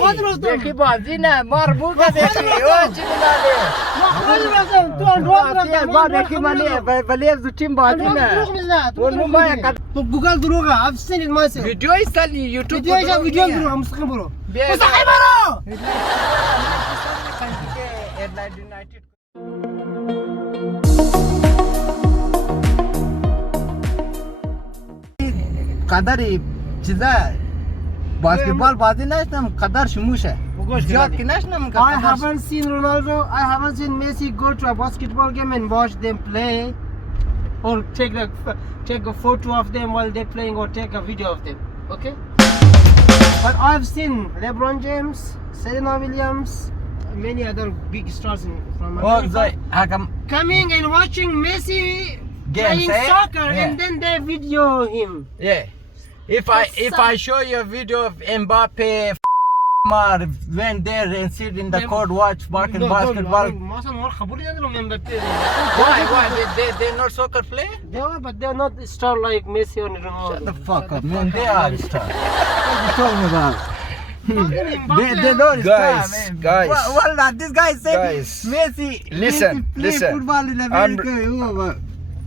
خود رفتم یکی بازی نه مار بوگا دیگه او چی می‌داری خود رفتم تو اندروید رفتم ما دیگه ولی از تیم بازی نه دروغ میزنه اون ما تو گوگل دروغه I've seen it myself ویدیو ایستالی یوتیوب ویدیو دروغه مستقیم برو مستقیم برو قدری چیزا باسکتبال بازی نشدم قدر شموشه زیاد که نشدم I haven't seen Ronaldo I haven't seen Messi go to a basketball game and watch them play or take a photo of them while they're playing or take a video of them okay but I've seen LeBron James Serena Williams many other big stars from America coming and watching Messi playing soccer and then they video him yeah if I show you a video of Mbappe Mar went there and sit in the court watch basketball why they not soccer play they are but they're not star like Messi or Ronaldo shut the fuck up man they are star what are you talking about they don't guys well this guy said Messi listen football in America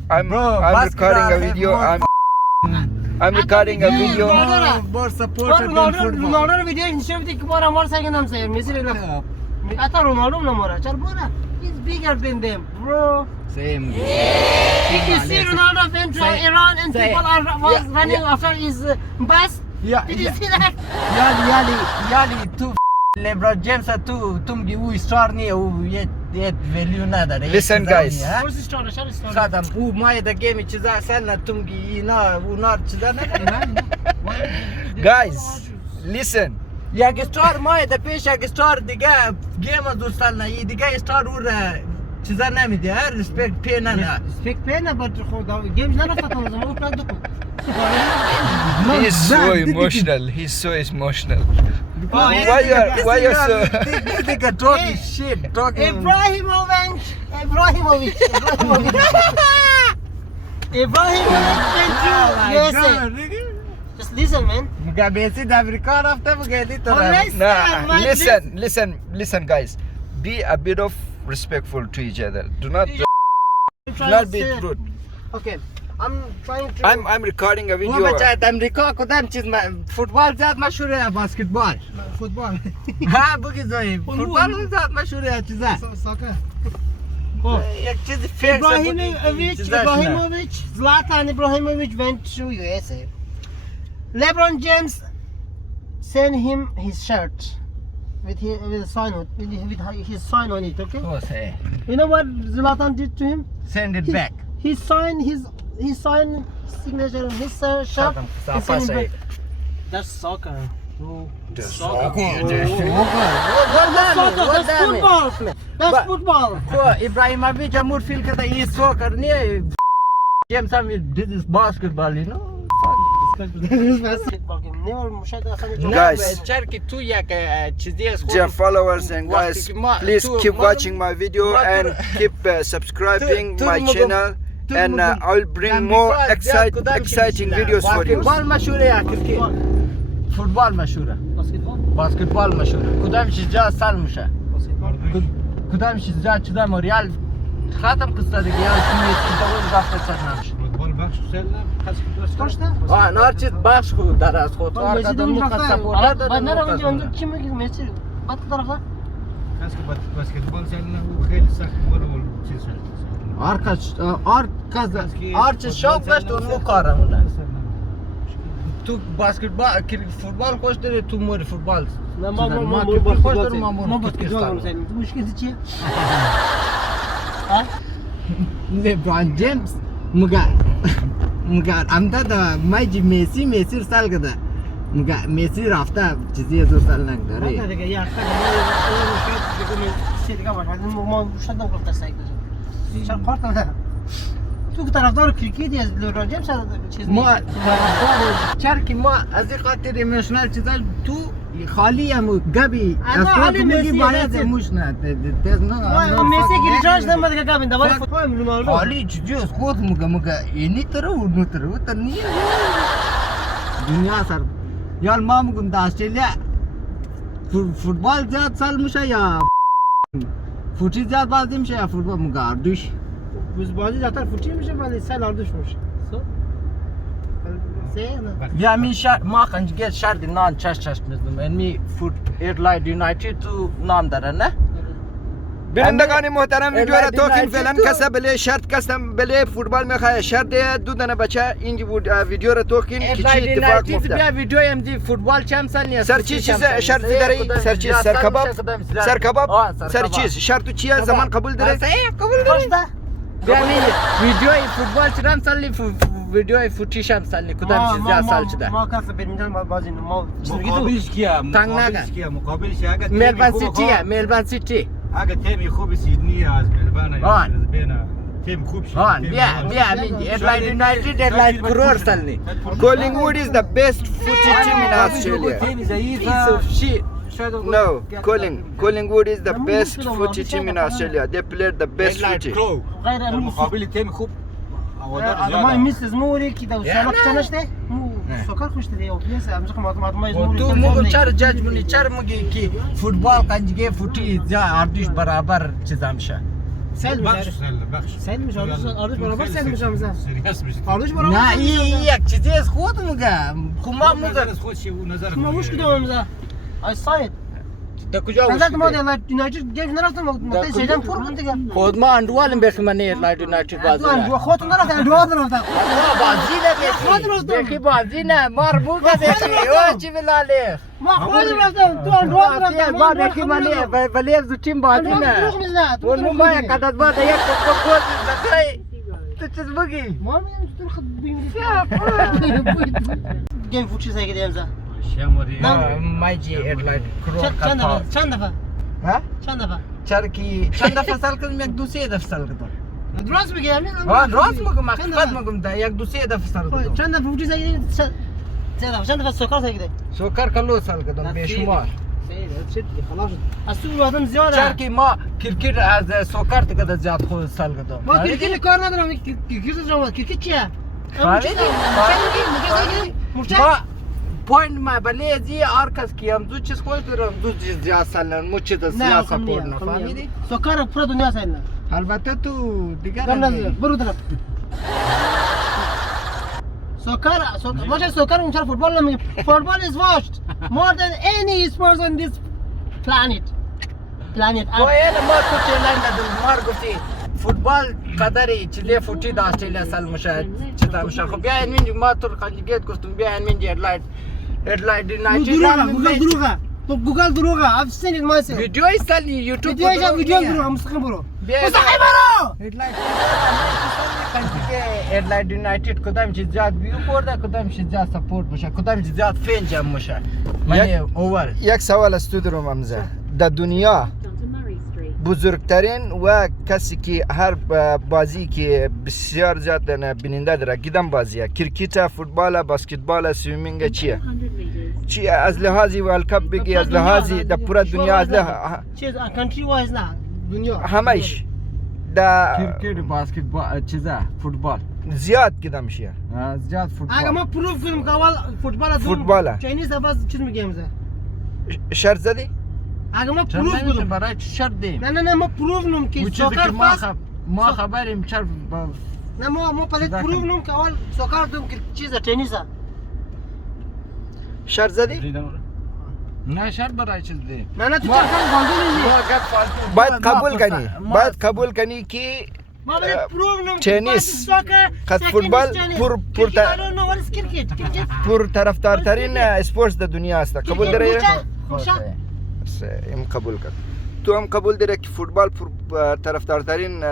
I'm recording a video I'm recording a video more supporter than football Ronaldo video instead kumara amar say naam say Messi rela ata Ronaldo na mara chal bora he's bigger than them bro same if you see Ronaldo went to Iran and people are running after his bus did you see that yali tu LeBron James तुम की वो स्टार नहीं है वो ये वैल्यू ना दे listen guys what's the star सादम वो माय द गेम चीज़ा साला तुम की ना वो ना चीज़ा ना guys listen या कि स्टार माय द पेशा कि स्टार दिगा गेम दोस्तान ना ये दिगा स्टार और चीज़ा ना मिल दिया रिस्पेक्ट पे ना but games ना रखता था ज़रूर प्लान दो he's so emotional why you're so nigga talking shit talking Ibrahimovic went to USA just listen man मुझे बेसिक अमेरिका राफ्ता मुझे दी तो listen guys be a bit of respectful to each other do not be rude okay I'm trying to I'm recording a वो video बच्चा अमेरिका को दाम चीज़ में फुटबॉल ज़्यादा मशहूर है बास्केटबॉल हाँ बुकी जोई फुटबॉल ज़्यादा मशहूर है चीज़ा soccer एक चीज़ fake Ibrahimovic Zlatan Ibrahimovic went to USA LeBron James sent him his shirt with his sign on it okay you know what Zlatan did to him send it back he signed signature on his shirt and sent it back that's soccer bro That's football Ibrahimovic अमूर फील करता ये soccer नहीं है James this is basketball you know guys चरकी तू या के चीज़ें dear followers and guys please keep watching my video and keep subscribing my channel and I'll bring more exciting videos for you basketball मशहूर है क्रिकेट फुटबॉल मशहूर है बास्केटबॉल मशहूर है कुदाम शिजा साल मुशा कुदाम शिजा चुदा मोरियाल ختم قصة دیگه تیمی دوم داخل سرنامش فوتبال بخش سلنا точно نار چیز بخش خود در از خود کار کردن مقصد سپورت بعد نرم اونجا چی میگی مسی بعد طرفا خاص که بسکتبال سلنا و خیلی سخت بالا و چیز آرچ شوق داشت اون مو کارمونه تو بسکتبال فوتبال خوش داری تو مور فوتبال نه ما خوش دارم ما بسکتبال می‌زنیم تو مشکل چیه LeBron James مگر امداد ماجی میسی سال کده مگر میسی رفته چیزی از سال نگذاره نه دیگه یا خیلی دیگه باشه ما شاید نگفت سعی کنیم چرا کارت نه تو که طرفدار کریکتی از لبران جیمز چیز ما چرکی ما از این خاطر ایموشنال چیزا تو خالی هم گبی از خود میگی باید موش نه تز نه مسی گریچاش نمیاد که گبین دوباره فوتبال رونالدو خالی چیزی از خود مگه اینی تره اون تره و تر نیه دنیا سر یال ما مگم دا استرالیا فوتبال زیاد سال میشه یا فوتی زیاد بازی میشه یا فوتبال مگاردوش بازی زیادتر فوتی میشه ولی سال آردوش میشه یا می ما کنجگه شرط نان چش میزنم یعنی فوت ایرلاین یونایتد تو نام داره نه بندگان محترم ویدیو را توکین فعلا کسا بله شرط کسم بله فوتبال میخواه شرط دو دانه بچه اینجا بود ویدیو را توکین که چی اتفاق مفته بیا ویدیو ام دی فوتبال چند سال سر چیز شرط داری سر چیز سر کباب سر چیز شرط چیه زمان قبول داره قبول داره بیا ویدیو فوتبال چند سالی ویدیو فوتیش هم سالی کدام چیز زیاد سال شده ما کس بدمینتون بازی ما مقابلش کیا مقابلش کیا اگر ملبورن سیتی ملبورن سیتی اگر تیمی خوب سیدنی از ملبورن بین تیم خوب شد بیا ایرلاین یونایتد ایرلاین کرور سالنی Collingwood is the best footy team in Australia. piece of shit No, Collingwood is the best footy team in Australia. They played the best footy. غير مقابل تیم خوب ما میسز موری کی دو سالک چنشته سوکر خوشته دی او پلیس امزخ ما تو مگم چر جج منی چر مگی کی فوتبال کنجگه فوتی زیا اردیش برابر چیزام شه سل میشه آردوش برابر سل میشه امزا سریاس میشه آردوش برابر نه این یک چیزی از خود میگم خما نظر میگم از خود چی او نظر ما مش کدوم امزا I saw it تا کجا نظر ما دی یونایتد گیم نرفتم مت سیدم پر من دیگه خود ما اندوالم بخی من ایرلاین یونایتد بازی تو خودت نرفتم اندوار نرفتم بازی نه بخی بازی نه مار بوگا بخی او چی بلاله ما خودم رفتم تو اندوار نرفتم ما بخی من ولی از تیم بازی نه اون ما یک عدد بعد یک کوکو بخی تو چیز بگی ما میگم تو خود ببینید گیم فوت چیزایی که دیمزا شماری مایجی ایرلاین کرور چند دفعه ها چند دفعه چرکی چند دفعه سال کردم یک دو سه دفعه سال کردم درست میگی همین راست میگم حقیقت میگم ده یک دو سه دفعه سال کردم چند دفعه فوتی زدی چند دفعه سوکر زدی سوکر کلو سال کردم بیشمار خلاص از تو آدم زیاده چرکی ما کرکت از سوکر تکده زیاد خود سال کردم ما کرکت کار ندارم کرکت جواب کرکت چیه ما پوینت ما بله زی آرکس کیم دو چیز خود دارم دو چیز زیاد سالن مچه دا زیاد سپورت نفهمیدی سوکر پورا دنیا سالن البته تو دیگر برو طرف سوکر باشه سوکر اونجا فوتبال نمیگه فوتبال is watched more than any sports on this planet کویل ما تو چنین ندارم مار گفتی فوتبال قدری چیزی فوتی دا استرالیا سال میشه چیزا میشه خب بیاین من ما تو خلیجیت گفتم بیاین من ایرلاین دروغه تو گوگل دروغه I've seen it myself ویدیو سال یوتیوب ویدیو دروغه مستقیم برو ایرلاین یونایتد کدام چیز زیاد ویو برده کدام چیز زیاد سپورت میشه کدام چیز زیاد فین جمع میشه یعنی اوور یک سوال است تو دارم امزه در دنیا بزرگترین و کسی که هر بازی که بسیار زیاد بیننده داره کدام بازیه کرکت فوتبال بسکتبال سویمینگ چیه چی از لحاظی ورلد کپ بگی از لحاظی در پورا دنیا از لحاظ چیز کانتری وایز نه دنیا همش در کرکت بسکتبال چیزا فوتبال زیاد کدام میشه زیاد فوتبال اگه ما پروف کنیم که اول فوتبال چینیز باز چیز میگیم زه شرط زدی اگه ما پروف کنیم برای شرط دیم نه ما پروف نم که سوکر ما خبریم چرا نه ما پلیت پروف نم که اول سوکر دوم که چیزه تنیسه شرط زدی نه شرط برای چیز دیم نه تو چرا باید قبول کنی که ما باید پروف نم تنیس خط فوتبال پر طرفدارترین اسپورت در دنیا است قبول داری ام قبول کرد تو هم قبول داری که فوتبال پر طرفدارترین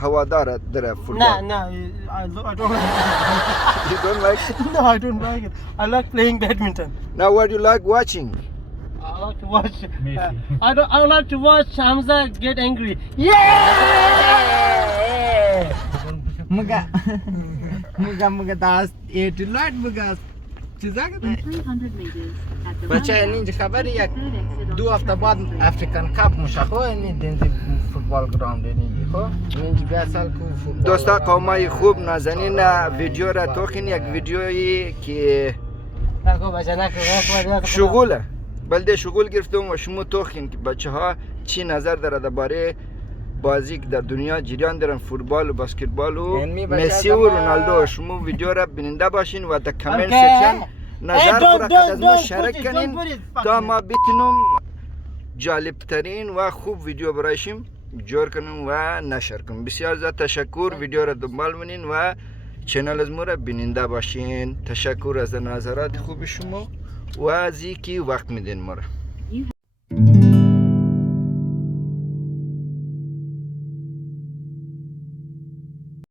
هوادار داره فوتبال نه I don't like it. You don't like it? No, I don't like it. I like playing badminton. Now what do you like watching? I like to watch. I like to watch Hamza get angry. Yeah! مگه داست ایتلاید مگه چیزا که بچه اینجا خبری یک دو هفته بعد افریکن کپ میشه خو این فوتبال گراوند اینجا خو اینجا بیا سال کو فوتبال دوستا قومای خوب نازنین ویدیو را توخین یک ویدیویی که شغوله بلده شغل گرفتم و شما توخین که بچه ها چی نظر داره درباره بازی که در دنیا جریان دارن فوتبال و بسکتبال و مسی و رونالدو. شما ویدیو را بیننده باشین و در کامنت سکشن نظر خود از ما شرک کنین تا ما بتونیم جالب ترین و خوب ویدیو برایشیم جور کنیم و نشر کنیم. بسیار زیاد تشکر. ویدیو را دنبال منین و چینل از ما را بیننده باشین. تشکر از نظرات خوب شما و از اینکه وقت میدین ما را.